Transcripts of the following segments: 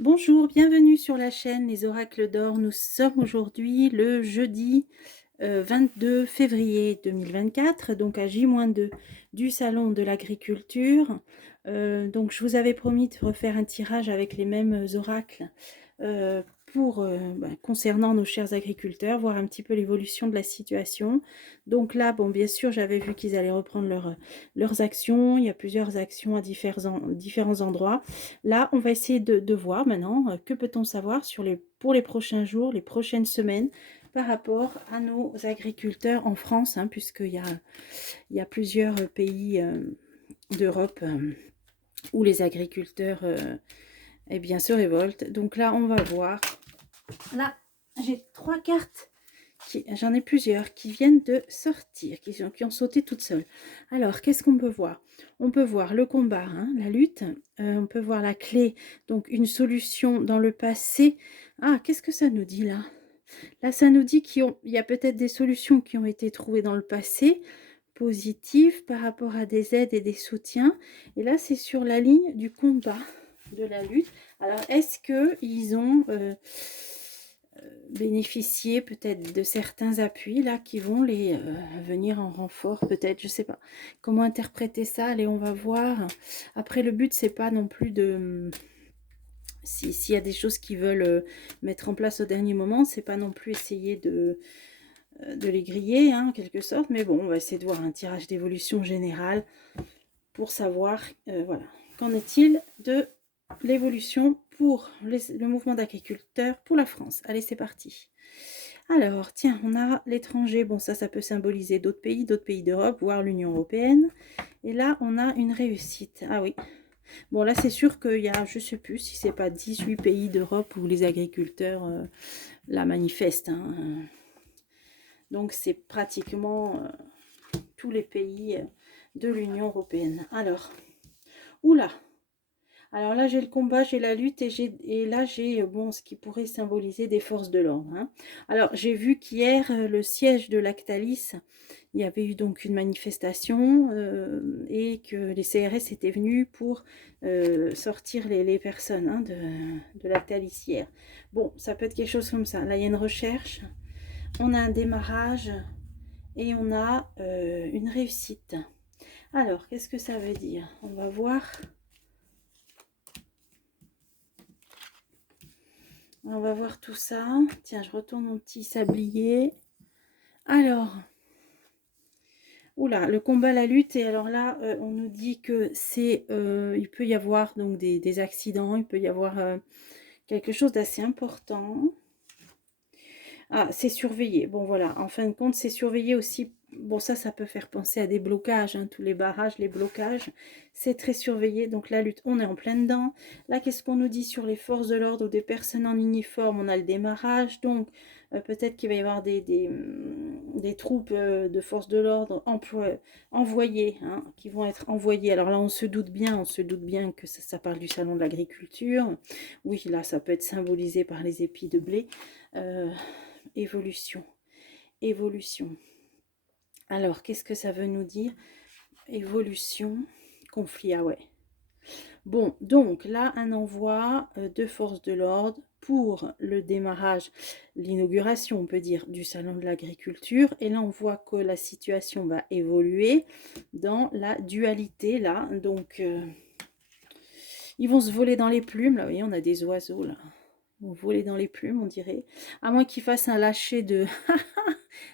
Bonjour, bienvenue sur la chaîne Les Oracles d'Or. Nous sommes aujourd'hui le jeudi 22 février 2024, donc à J-2 du Salon de l'Agriculture. Donc je vous avais promis de refaire un tirage avec les mêmes oracles euh, concernant nos chers agriculteurs, voir un petit peu l'évolution de la situation. Donc là, bon, bien sûr, j'avais vu qu'ils allaient reprendre leurs actions. Il y a plusieurs actions à différents endroits. Là, on va essayer de voir maintenant que peut-on savoir pour les prochains jours, les prochaines semaines, par rapport à nos agriculteurs en France, hein, puisqu'il y a plusieurs pays d'Europe où les agriculteurs eh bien, se révoltent. Donc là, on va voir. Là, j'ai 3 cartes. J'en ai plusieurs qui viennent de sortir, qui ont sauté toutes seules. Alors, qu'est-ce qu'on peut voir? On peut voir le combat, hein, la lutte. On peut voir la clé, donc une solution dans le passé. Ah, qu'est-ce que ça nous dit là? Là, ça nous dit qu'il y a peut-être des solutions qui ont été trouvées dans le passé, positives par rapport à des aides et des soutiens. Et là, c'est sur la ligne du combat, de la lutte. Alors, est-ce qu'ils ont bénéficié peut-être de certains appuis là qui vont les venir en renfort, peut-être, je sais pas. Comment interpréter ça? Allez, on va voir. Après, le but, c'est pas non plus de... S'il y a des choses qu'ils veulent mettre en place au dernier moment, c'est pas non plus essayer de les griller, hein, en quelque sorte. Mais bon, on va essayer de voir un tirage d'évolution générale pour savoir, voilà, qu'en est-il de l'évolution pour le mouvement d'agriculteurs pour la France. Allez, c'est parti. Alors, tiens, on a l'étranger. Bon, ça peut symboliser d'autres pays d'Europe, voire l'Union européenne. Et là, on a une réussite. Ah oui. Bon, là, c'est sûr qu'il y a, je ne sais plus si c'est pas 18 pays d'Europe où les agriculteurs la manifestent, hein. Donc, c'est pratiquement tous les pays de l'Union européenne. Alors, oula. Alors là, j'ai le combat, j'ai la lutte et là, j'ai bon, ce qui pourrait symboliser des forces de l'ordre, hein. Alors, j'ai vu qu'hier, le siège de Lactalis, il y avait eu donc une manifestation et que les CRS étaient venus pour sortir les personnes, hein, de Lactalis hier. Bon, ça peut être quelque chose comme ça. Là, il y a une recherche, on a un démarrage et on a une réussite. Alors, qu'est-ce que ça veut dire? On va voir. On va voir tout ça. Tiens, je retourne mon petit sablier. Alors, oula, le combat, la lutte. Et alors là, on nous dit que il peut y avoir donc des accidents, il peut y avoir quelque chose d'assez important. Ah, c'est surveillé. Bon, voilà. En fin de compte, c'est surveillé aussi. Bon, ça peut faire penser à des blocages, hein, tous les barrages, les blocages. C'est très surveillé. Donc, la lutte, on est en plein dedans. Là, qu'est-ce qu'on nous dit sur les forces de l'ordre ou des personnes en uniforme? On a le démarrage. Donc, peut-être qu'il va y avoir des troupes de forces de l'ordre envoyées, hein, qui vont être envoyées. Alors là, on se doute bien que ça parle du salon de l'agriculture. Oui, là, ça peut être symbolisé par les épis de blé. Évolution. Évolution. Alors, qu'est-ce que ça veut nous dire? Évolution, conflit, ah ouais. Bon, donc là, un envoi de forces de l'ordre pour le démarrage, l'inauguration, on peut dire, du salon de l'agriculture. Et là, on voit que la situation va évoluer dans la dualité, là. Donc, ils vont se voler dans les plumes. Là, vous voyez, on a des oiseaux, là. Ils vont voler dans les plumes, on dirait. À moins qu'ils fassent un lâcher de...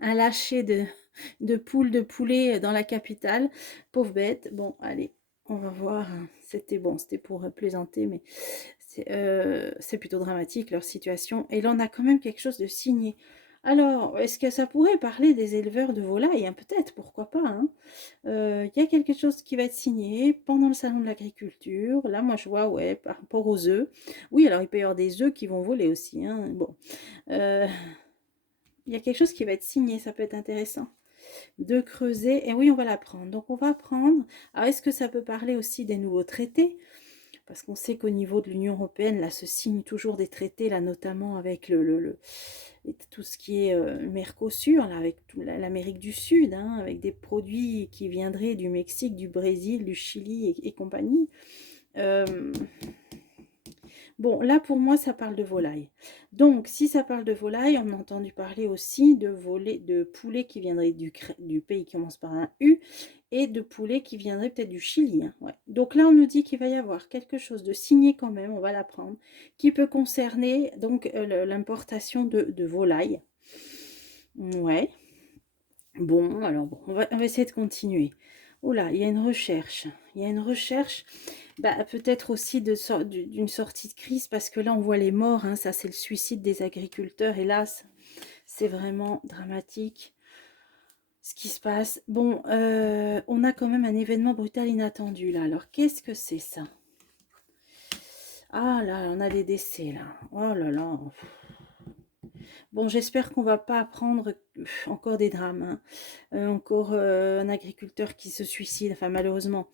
un lâcher de poules, de poulets dans la capitale. Pauvre bête. Bon, allez, on va voir. C'était bon, c'était pour plaisanter, mais c'est plutôt dramatique leur situation. Et là, on a quand même quelque chose de signé. Alors, est-ce que ça pourrait parler des éleveurs de volailles, hein? Peut-être, pourquoi pas, hein. Il y a quelque chose qui va être signé pendant le salon de l'agriculture. Là, moi, je vois, ouais, par rapport aux œufs. Oui, alors il peut y avoir des œufs qui vont voler aussi, hein. Bon. Il y a quelque chose qui va être signé, ça peut être intéressant de creuser. Et oui, on va la prendre. Donc, on va prendre. Alors, est-ce que ça peut parler aussi des nouveaux traités? Parce qu'on sait qu'au niveau de l'Union européenne, là, se signent toujours des traités, là, notamment avec tout ce qui est Mercosur, là, avec l'Amérique du Sud, hein, avec des produits qui viendraient du Mexique, du Brésil, du Chili et compagnie. Bon, là, pour moi, ça parle de volaille. Donc, si ça parle de volaille, on a entendu parler aussi de poulet qui viendrait du pays qui commence par un U et de poulet qui viendrait peut-être du Chili, hein, ouais. Donc là, on nous dit qu'il va y avoir quelque chose de signé quand même, on va l'apprendre, qui peut concerner donc l'importation de volaille. Ouais. Bon, alors bon, on va essayer de continuer. Oh là, il y a une recherche. Il y a une recherche, bah, peut-être aussi d'une sortie de crise, parce que là, on voit les morts, hein, ça, c'est le suicide des agriculteurs, hélas. C'est vraiment dramatique ce qui se passe. Bon, on a quand même un événement brutal inattendu, là. Alors, qu'est-ce que c'est, ça? Ah là, on a des décès, là. Oh là là. Bon, j'espère qu'on va pas apprendre encore des drames, hein. Encore un agriculteur qui se suicide, enfin malheureusement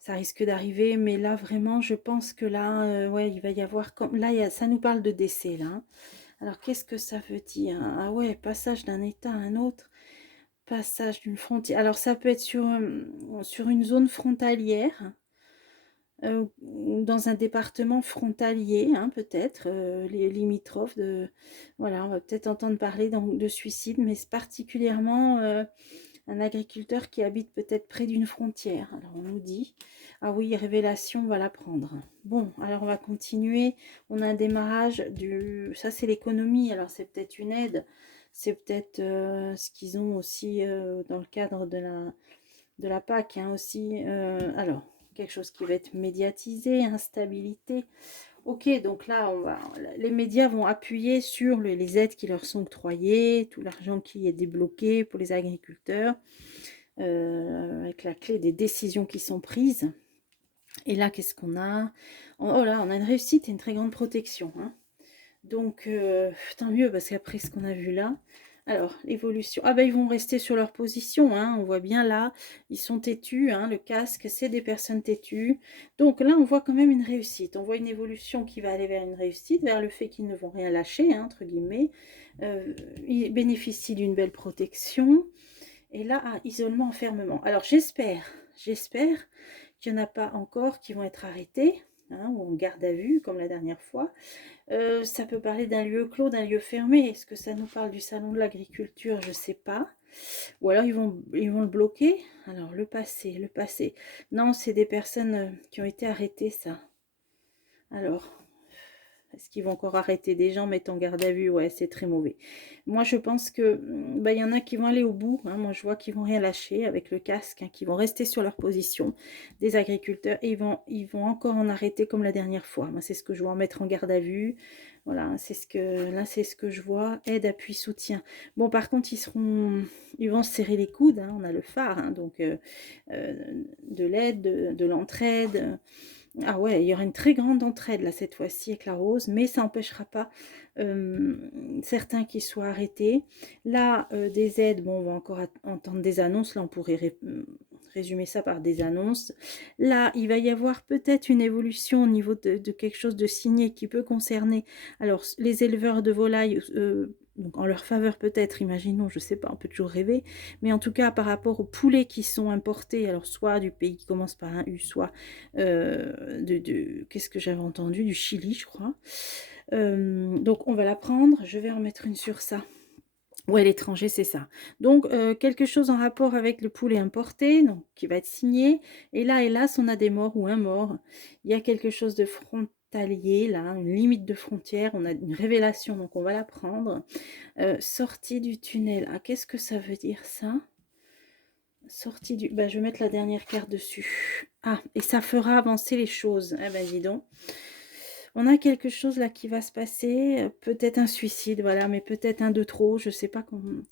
ça risque d'arriver, mais là vraiment je pense que là ouais, il va y avoir comme là ça nous parle de décès là, hein. Alors qu'est-ce que ça veut dire, hein? Ah ouais, passage d'un état à un autre, passage d'une frontière, alors ça peut être sur une zone frontalière, ou dans un département frontalier, hein, peut-être, les limitrophes de, voilà, on va peut-être entendre parler de suicide, mais c'est particulièrement un agriculteur qui habite peut-être près d'une frontière. Alors on nous dit, ah oui, révélation, on va l'apprendre. Bon, alors on va continuer. On a un démarrage ça c'est l'économie, alors c'est peut-être une aide, c'est peut-être ce qu'ils ont aussi dans le cadre de la PAC, hein, aussi. Alors, quelque chose qui va être médiatisé, instabilité. Ok, donc là, les médias vont appuyer sur les aides qui leur sont octroyées, tout l'argent qui est débloqué pour les agriculteurs, avec la clé des décisions qui sont prises. Et là, qu'est-ce qu'on a? Oh là, on a une réussite et une très grande protection, hein. Donc, tant mieux, parce qu'après ce qu'on a vu là, alors, l'évolution. Ah ben, ils vont rester sur leur position, hein. On voit bien là, ils sont têtus, hein. Le casque, c'est des personnes têtues. Donc là, on voit quand même une réussite. On voit une évolution qui va aller vers une réussite, vers le fait qu'ils ne vont rien lâcher, hein, entre guillemets. Ils bénéficient d'une belle protection. Et là, isolement, enfermement. Alors, j'espère qu'il n'y en a pas encore qui vont être arrêtés, hein, ou en garde à vue, comme la dernière fois. Ça peut parler d'un lieu clos, d'un lieu fermé. Est-ce que ça nous parle du salon de l'agriculture? Je ne sais pas. Ou alors ils vont le bloquer. Alors le passé. Non, c'est des personnes qui ont été arrêtées, ça. Alors, est-ce qu'ils vont encore arrêter des gens, mettre en garde à vue? Ouais, c'est très mauvais. Moi, je pense que bah, y en a qui vont aller au bout, hein. Moi, je vois qu'ils vont rien lâcher avec le casque, hein, qui vont rester sur leur position, des agriculteurs. Et ils vont encore en arrêter comme la dernière fois. Moi, c'est ce que je vois, en mettre en garde à vue. Voilà, c'est ce que je vois. Aide, appui, soutien. Bon, par contre, ils vont se serrer les coudes, hein. On a le phare, hein, donc de l'aide, de l'entraide. Ah ouais, il y aura une très grande entraide là cette fois-ci avec la rose, mais ça n'empêchera pas certains qui soient arrêtés. Là, des aides, bon, on va encore entendre des annonces. Là, on pourrait résumer ça par des annonces. Là, il va y avoir peut-être une évolution au niveau de quelque chose de signé qui peut concerner alors les éleveurs de volailles. Donc en leur faveur peut-être, imaginons, je sais pas, on peut toujours rêver, mais en tout cas par rapport aux poulets qui sont importés, alors soit du pays qui commence par un U, soit qu'est-ce que j'avais entendu, du Chili, je crois. Donc on va la prendre, je vais en mettre une sur ça. Ouais, l'étranger, c'est ça. Donc quelque chose en rapport avec le poulet importé, donc qui va être signé. Et là, hélas, on a des morts ou un mort. Il y a quelque chose de frontalier, là, une limite de frontière. On a une révélation, donc on va la prendre. Sortie du tunnel. Ah, qu'est-ce que ça veut dire, ça? Sortie du... Bah, je vais mettre la dernière carte dessus. Ah, et ça fera avancer les choses. Eh ben, dis donc. On a quelque chose là qui va se passer. Peut-être un suicide, voilà, mais peut-être un de trop. Je sais pas comment.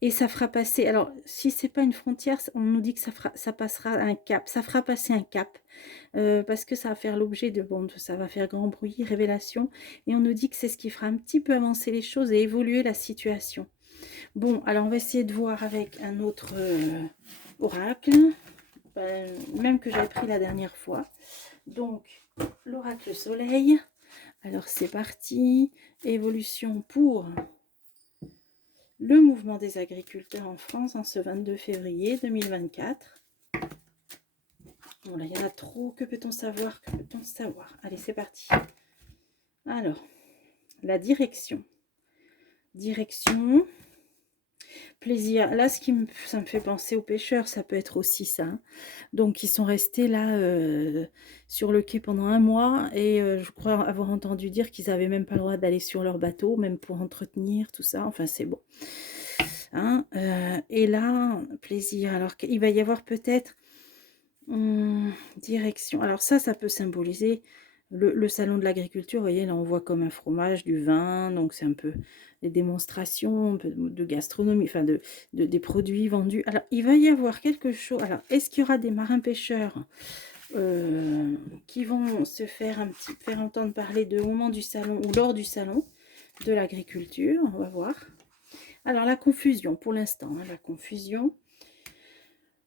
Et ça fera passer... Alors, si c'est pas une frontière, on nous dit que ça passera un cap. Ça fera passer un cap. Parce que ça va faire l'objet de... Bon, ça va faire grand bruit, révélation. Et on nous dit que c'est ce qui fera un petit peu avancer les choses et évoluer la situation. Bon, alors on va essayer de voir avec un autre oracle, même que j'avais pris la dernière fois. Donc, l'oracle soleil. Alors c'est parti. Évolution pour le mouvement des agriculteurs en France en ce 22 février 2024. Bon là, il y en a trop. Que peut-on savoir? Que peut-on savoir? Allez, c'est parti. Alors, la direction. Direction, plaisir. Là, ça me fait penser aux pêcheurs, ça peut être aussi ça, hein. Donc, ils sont restés là sur le quai pendant un mois et je crois avoir entendu dire qu'ils n'avaient même pas le droit d'aller sur leur bateau, même pour entretenir tout ça. Enfin, c'est bon. Hein, et là, plaisir. Alors, il va y avoir peut-être direction. Alors ça peut symboliser le salon de l'agriculture. Vous voyez, là, on voit comme un fromage, du vin, donc c'est un peu des démonstrations, un peu de gastronomie, enfin des produits vendus. Alors, il va y avoir quelque chose. Alors, est-ce qu'il y aura des marins-pêcheurs qui vont se faire faire entendre parler de au moment du salon ou lors du salon de l'agriculture? On va voir. Alors, la confusion, pour l'instant, hein, la confusion.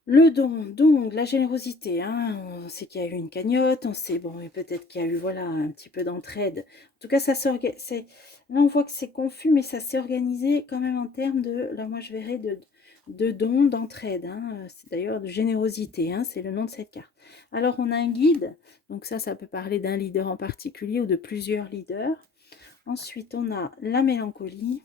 Le don, donc la générosité, hein, on sait qu'il y a eu une cagnotte, on sait, bon, et peut-être qu'il y a eu, voilà, un petit peu d'entraide. En tout cas, là, on voit que c'est confus, mais ça s'est organisé quand même en termes de, là, moi, je verrais de dons, d'entraide, hein, c'est d'ailleurs de générosité, hein, c'est le nom de cette carte. Alors, on a un guide, donc ça peut parler d'un leader en particulier ou de plusieurs leaders. Ensuite, on a la mélancolie.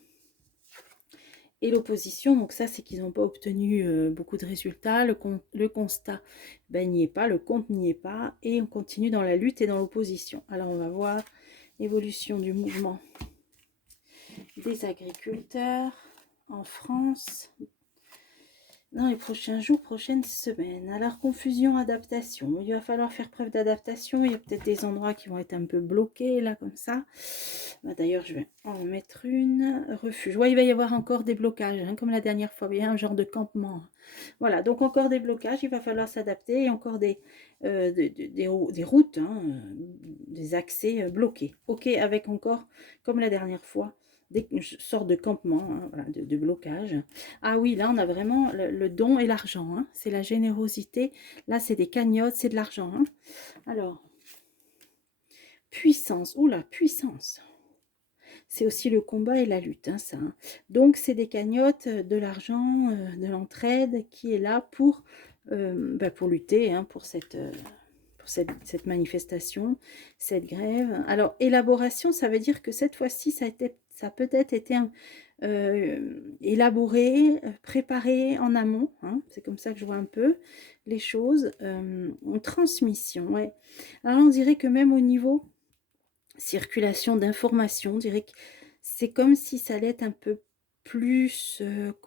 Et l'opposition, donc ça, c'est qu'ils n'ont pas obtenu beaucoup de résultats. Le constat, ben, n'y est pas, le compte n'y est pas. Et on continue dans la lutte et dans l'opposition. Alors, on va voir l'évolution du mouvement des agriculteurs en France dans les prochains jours, prochaines semaines. Alors, confusion, adaptation. Il va falloir faire preuve d'adaptation. Il y a peut-être des endroits qui vont être un peu bloqués, là, comme ça. Bah, d'ailleurs, je vais en mettre une. Refuge. Ouais, il va y avoir encore des blocages, hein, comme la dernière fois. Il y a un genre de campement. Voilà, donc encore des blocages. Il va falloir s'adapter. Et encore des routes, hein, des accès bloqués. Ok, avec encore, comme la dernière fois, des sortes de campement, hein, voilà, de blocage. Ah oui, là, on a vraiment le don et l'argent, hein. C'est la générosité. Là, c'est des cagnottes, c'est de l'argent, hein. Alors, puissance. Oula, puissance. C'est aussi le combat et la lutte, hein, ça, hein. Donc, c'est des cagnottes, de l'argent, de l'entraide qui est là pour lutter, hein, pour cette manifestation, cette grève. Alors, élaboration, ça veut dire que cette fois-ci, ça a peut-être été élaboré, préparé en amont, hein. C'est comme ça que je vois un peu les choses. En transmission, ouais. Alors, on dirait que même au niveau circulation d'informations, on dirait que c'est comme si ça allait être un peu plus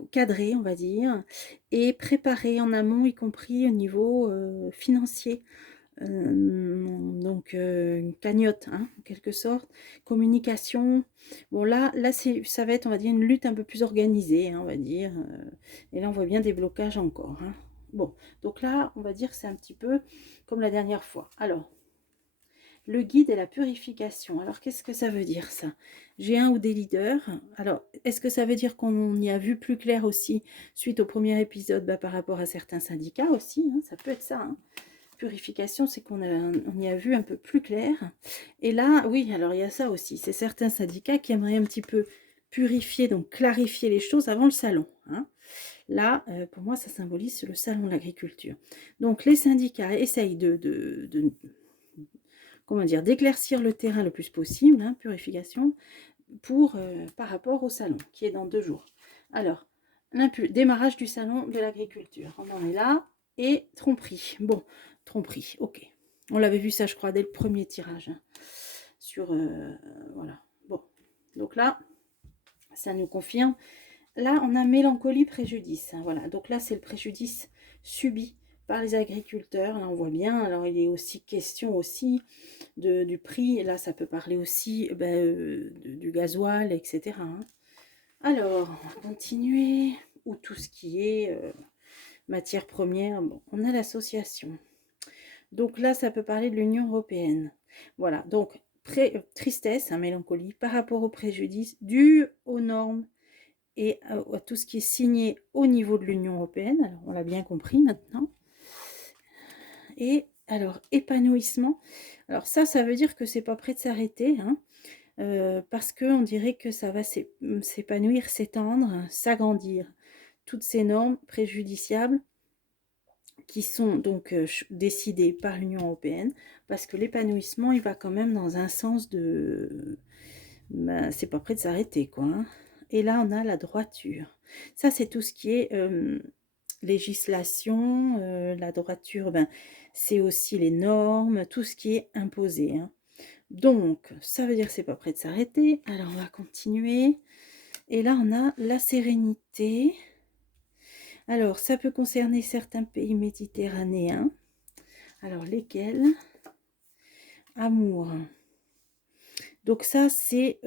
cadré, on va dire, et préparé en amont, y compris au niveau financier. Donc une cagnotte, hein, en quelque sorte, communication. Bon là ça va être, on va dire, une lutte un peu plus organisée, hein, on va dire. Et là on voit bien des blocages encore, hein. Bon, donc là on va dire que c'est un petit peu comme la dernière fois. Alors, le guide et la purification. Alors, qu'est-ce que ça veut dire, ça? J'ai un ou des leaders. Alors, est-ce que ça veut dire qu'on y a vu plus clair aussi, suite au premier épisode, par rapport à certains syndicats aussi, hein, ça peut être ça, hein. Purification, c'est qu'on y a vu un peu plus clair. Et là, oui, alors il y a ça aussi. C'est certains syndicats qui aimeraient un petit peu purifier, donc clarifier les choses avant le salon, hein. Là, pour moi, ça symbolise le salon de l'agriculture. Donc, les syndicats essayent comment dire, d'éclaircir le terrain le plus possible, hein, purification, par rapport au salon, qui est dans 2 jours. Alors, démarrage du salon de l'agriculture, on en est là, et tromperie. Bon, tromperie, ok. On l'avait vu ça, je crois, dès le premier tirage, hein, voilà. Bon, donc là, ça nous confirme. Là, on a mélancolie, préjudice, hein, voilà. Donc là, c'est le préjudice subi par les agriculteurs. Là, on voit bien. Alors, il est aussi question aussi du prix. Là, ça peut parler aussi du gasoil, etc., hein. Alors, on va continuer. Ou tout ce qui est matière première. Bon, on a l'association. Donc là, ça peut parler de l'Union européenne. Voilà, donc tristesse, hein, mélancolie, par rapport au préjudice dû aux normes et à tout ce qui est signé au niveau de l'Union européenne. Alors, on l'a bien compris maintenant. Et alors, épanouissement. Alors ça veut dire que c'est pas prêt de s'arrêter, hein, parce qu'on dirait que ça va s'épanouir, s'étendre, s'agrandir. Toutes ces normes préjudiciables qui sont donc décidées par l'Union européenne, parce que l'épanouissement, il va quand même dans un sens Ben, c'est pas prêt de s'arrêter, quoi, hein. Et là, on a la droiture. Ça, c'est tout ce qui est législation. La droiture, ben, c'est aussi les normes, tout ce qui est imposé, hein. Donc, ça veut dire que c'est pas prêt de s'arrêter. Alors, on va continuer. Et là, on a la sérénité. Alors, ça peut concerner certains pays méditerranéens. Alors, lesquels? Amour. Donc ça, c'est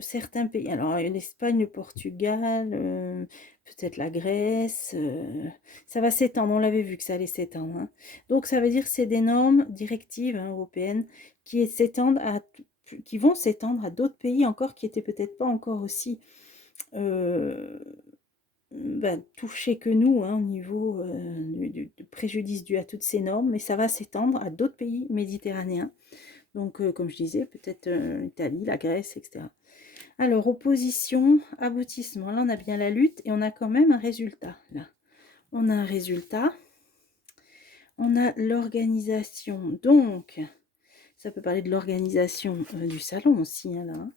certains pays. Alors, l'Espagne, le Portugal, peut-être la Grèce. Ça va s'étendre. On l'avait vu que ça allait s'étendre, hein. Donc, ça veut dire que c'est des normes, directives, hein, européennes qui vont s'étendre à d'autres pays encore qui étaient peut-être pas encore aussi euh, ben, touchés que nous, hein, au niveau du préjudice dû à toutes ces normes. Mais ça va s'étendre à d'autres pays méditerranéens. Donc, comme je disais, peut-être l'Italie, la Grèce, etc. Alors, opposition, aboutissement. Là, on a bien la lutte et on a quand même un résultat. Là, on a un résultat. On a l'organisation. Donc, ça peut parler de l'organisation du salon aussi, hein, là.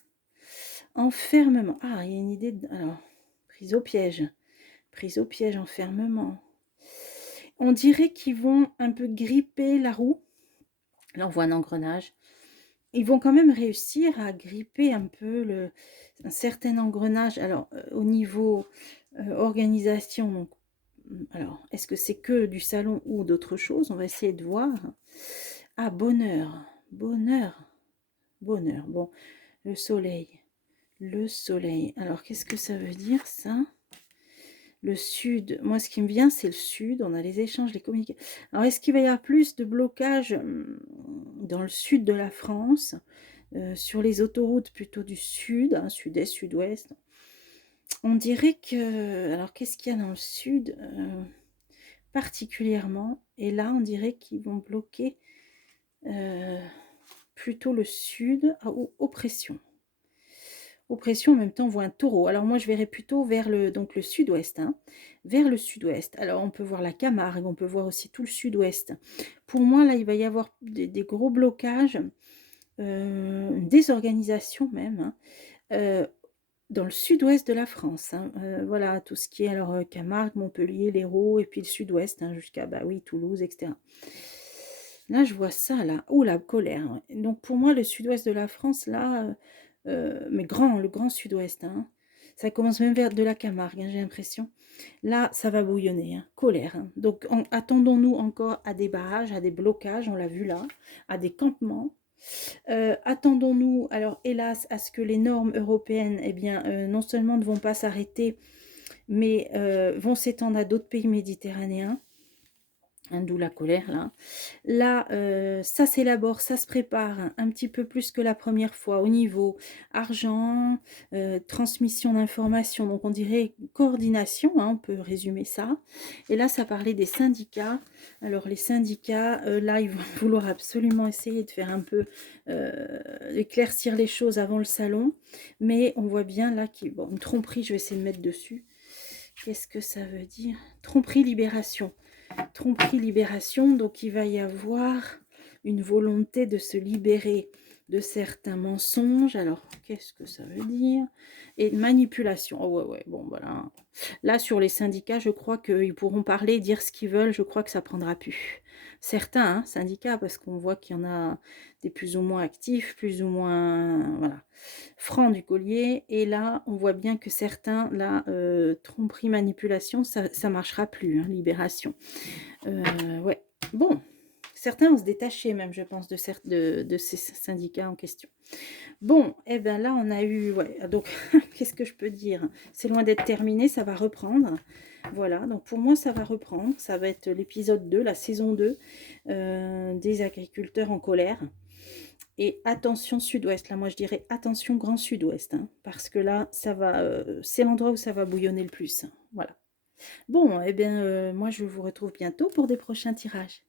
Enfermement. Ah, il y a une idée de... Alors, prise au piège. Prise au piège, enfermement. On dirait qu'ils vont un peu gripper la roue. Là, on voit un engrenage. Ils vont quand même réussir à gripper un peu un certain engrenage. Alors, au niveau organisation, donc, alors, est-ce que c'est que du salon ou d'autres choses? On va essayer de voir. Ah, bonheur, bonheur, bonheur. Bon, le soleil, le soleil. Alors, qu'est-ce que ça veut dire, ça? Le sud, moi ce qui me vient c'est le sud, on a les échanges, les communications. Alors est-ce qu'il va y avoir plus de blocage dans le sud de la France, sur les autoroutes plutôt du sud, hein, sud-est, sud-ouest? On dirait que, alors qu'est-ce qu'il y a dans le sud particulièrement? Et là on dirait qu'ils vont bloquer plutôt le sud, ou oppression. Oppression, en même temps, on voit un taureau. Alors moi, je verrais plutôt vers donc le sud-ouest, hein, vers le sud-ouest. Alors, on peut voir la Camargue, on peut voir aussi tout le sud-ouest. Pour moi, là, il va y avoir des gros blocages, une désorganisation même, hein, dans le sud-ouest de la France, hein. Voilà, tout ce qui est alors Camargue, Montpellier, l'Hérault, et puis le sud-ouest, hein, jusqu'à, bah oui, Toulouse, etc. Là, je vois ça, là. Oh, la colère, ouais. Donc, pour moi, le sud-ouest de la France, là, mais le grand sud-ouest, hein. Ça commence même vers de la Camargue, hein, j'ai l'impression. Là, ça va bouillonner, hein. Colère, hein. Donc, attendons-nous encore à des barrages, à des blocages, on l'a vu là, à des campements. Attendons-nous, alors hélas, à ce que les normes européennes, eh bien, non seulement ne vont pas s'arrêter, mais vont s'étendre à d'autres pays méditerranéens. Hein, d'où la colère là. Là, ça s'élabore, ça se prépare un petit peu plus que la première fois au niveau argent, transmission d'informations. Donc on dirait coordination, hein, on peut résumer ça. Et là, ça parlait des syndicats. Alors les syndicats, là, ils vont vouloir absolument essayer de faire un peu éclaircir les choses avant le salon. Mais on voit bien là, bon, une tromperie, je vais essayer de mettre dessus. Qu'est-ce que ça veut dire? Tromperie, libération. Tromperie, libération, donc il va y avoir une volonté de se libérer de certains mensonges. Alors, qu'est-ce que ça veut dire? Et manipulation. Oh ouais, bon, voilà. Là, sur les syndicats, je crois qu'ils pourront parler, dire ce qu'ils veulent. Je crois que ça prendra plus. Certains, hein, syndicats, parce qu'on voit qu'il y en a des plus ou moins actifs, plus ou moins, voilà, francs du collier. Et là, on voit bien que certains, là, tromperie, manipulation, ça marchera plus, hein, libération. Ouais, bon. Certains vont se détacher même, je pense, de ces syndicats en question. Bon, et bien là, on a eu... Ouais, donc, qu'est-ce que je peux dire? C'est loin d'être terminé, ça va reprendre. Voilà, donc pour moi, ça va reprendre. Ça va être l'épisode 2, la saison 2, des agriculteurs en colère. Et attention sud-ouest, là, moi, je dirais attention grand sud-ouest, hein, parce que là, ça va... c'est l'endroit où ça va bouillonner le plus. Voilà. Bon, eh bien, moi, je vous retrouve bientôt pour des prochains tirages.